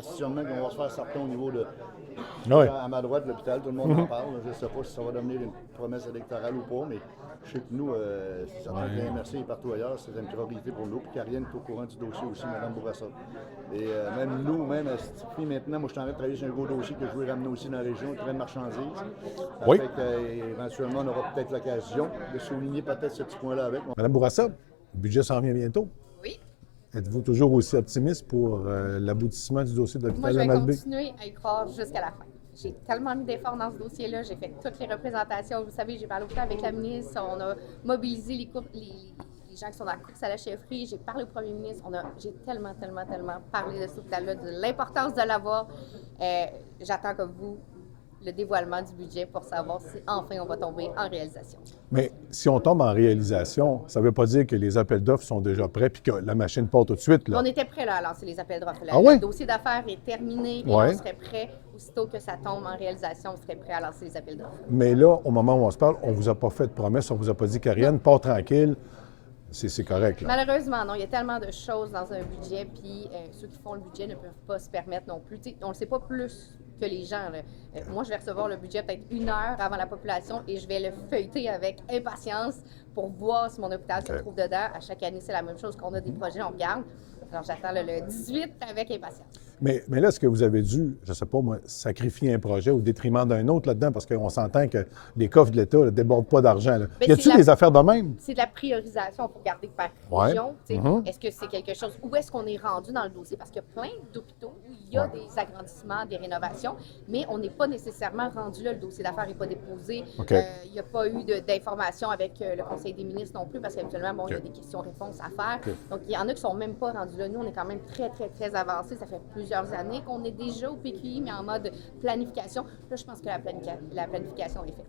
questionnements qu'on va se faire certains au niveau de. Oui. À ma droite, l'hôpital, tout le monde en parle. Je ne sais pas si ça va devenir une promesse électorale ou pas, mais je sais que nous, c'est certain que l'MRC et partout ailleurs, c'est une priorité pour nous. Puis Karine est au courant du dossier aussi, Mme Bourassa. Et même nous, même à Stifi, maintenant, moi je suis en train de travailler sur un gros dossier que je veux ramener aussi dans la région, le train de marchandises. Oui. Fait qu'éventuellement, on aura peut-être l'occasion de souligner peut-être ce petit point-là avec. Mme Bourassa, le budget s'en vient bientôt. Oui. Êtes-vous toujours aussi optimiste pour l'aboutissement du dossier de Moi, l'hôpital je de vais Malbaie? continuer à y croire jusqu'à la fin. J'ai tellement mis d'efforts dans ce dossier-là. J'ai fait toutes les représentations. Vous savez, j'ai parlé au avec la ministre. On a mobilisé les gens qui sont dans la course à la chefferie. J'ai parlé au premier ministre. J'ai tellement parlé de ce hôpital-là, de l'importance de l'avoir. J'attends comme vous le dévoilement du budget pour savoir si enfin on va tomber en réalisation. Mais si on tombe en réalisation, ça ne veut pas dire que les appels d'offres sont déjà prêts puis que la machine part tout de suite, là. On était prêts là, à lancer les appels d'offres. Ah ouais? Le dossier d'affaires est terminé et Ouais. on serait prêt, aussitôt que ça tombe en réalisation, on serait prêt à lancer les appels d'offres. Mais là, au moment où on se parle, on ne vous a pas fait de promesse, on ne vous a pas dit, Karine, pars tranquille, c'est correct, là. Malheureusement, non. Il y a tellement de choses dans un budget, puis ceux qui font le budget ne peuvent pas se permettre non plus. T'sais, on ne le sait pas plus que les gens, là. Moi, je vais recevoir le budget peut-être 1 heure avant la population et je vais le feuilleter avec impatience pour voir si mon hôpital se trouve dedans. À chaque année, c'est la même chose. Qu'on a des projets, on regarde. Alors, j'attends le 18 avec impatience. Mais là, est-ce que vous avez dû, je ne sais pas moi, sacrifier un projet au détriment d'un autre là-dedans? Parce qu'on s'entend que les coffres de l'État ne débordent pas d'argent, là. Ben, Y a-t-il des affaires de même? C'est de la priorisation pour regarder par Ouais. région. Mhm. Est-ce que c'est quelque chose, où est-ce qu'on est rendu dans le dossier? Parce qu'il y a plein d'hôpitaux où il y a des agrandissements, des rénovations, mais on n'est pas nécessairement rendu là. Le dossier d'affaires n'est pas déposé. OK. Il n'y a pas eu d'informations avec le Conseil des ministres non plus, parce qu'habituellement, bon, il y a des questions-réponses à faire. OK. Donc, il y en a qui ne sont même pas rendus là. Nous, on est quand même très avancés. Ça fait plusieurs années qu'on est déjà au PQI, mais en mode planification. Là, je pense que la planification est faite.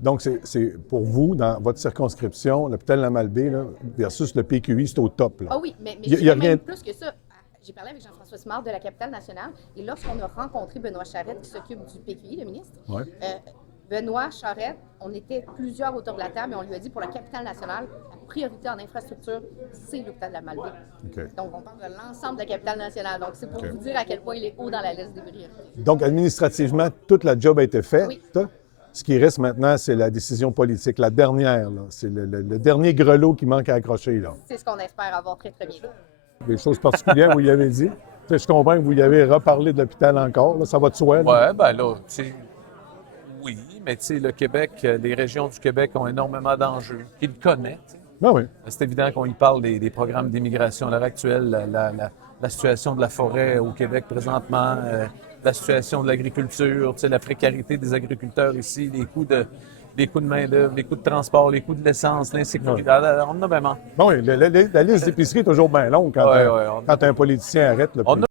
Donc, c'est pour vous, dans votre circonscription, l'hôpital de la Malbaie là, versus le PQI, c'est au top, là. Ah oui, mais Y a je dirais rien- même plus que ça. J'ai parlé avec Jean-François Simard de la capitale nationale et lorsqu'on a rencontré Benoît Charette, qui s'occupe du PQI, le ministre, Ouais. Benoît Charette, on était plusieurs autour de la table et on lui a dit pour la capitale nationale, la priorité en infrastructure, c'est l'hôpital de la Malbaie. OK. Donc, on parle de l'ensemble de la capitale nationale. Donc, c'est pour OK. vous dire à quel point il est haut dans la liste des priorités. Donc, administrativement, toute la job a été faite. Oui. Ce qui reste maintenant, c'est la décision politique, la dernière, là. C'est le dernier grelot qui manque à accrocher, là. C'est ce qu'on espère avoir très bientôt. Des choses particulières, vous y avez dit. Tu sais, je comprends que vous y avez reparlé de l'hôpital encore, là. Ça va de soi, là. Oui, bien là, tu sais, oui, mais tu sais, le Québec, les régions du Québec ont énormément d'enjeux. Ils le connaissent. Tu sais. Ben oui. C'est évident qu'on y parle des programmes d'immigration à l'heure actuelle, la situation de la forêt au Québec présentement, la situation de l'agriculture, tu sais, la précarité des agriculteurs ici, les coûts de main-d'œuvre, les coûts de transport, les coûts de l'essence, l'insécurité. On en a vraiment. Bon, oui, la liste d'épicerie est toujours bien longue quand, Ouais, ouais, quand un politicien arrête le On a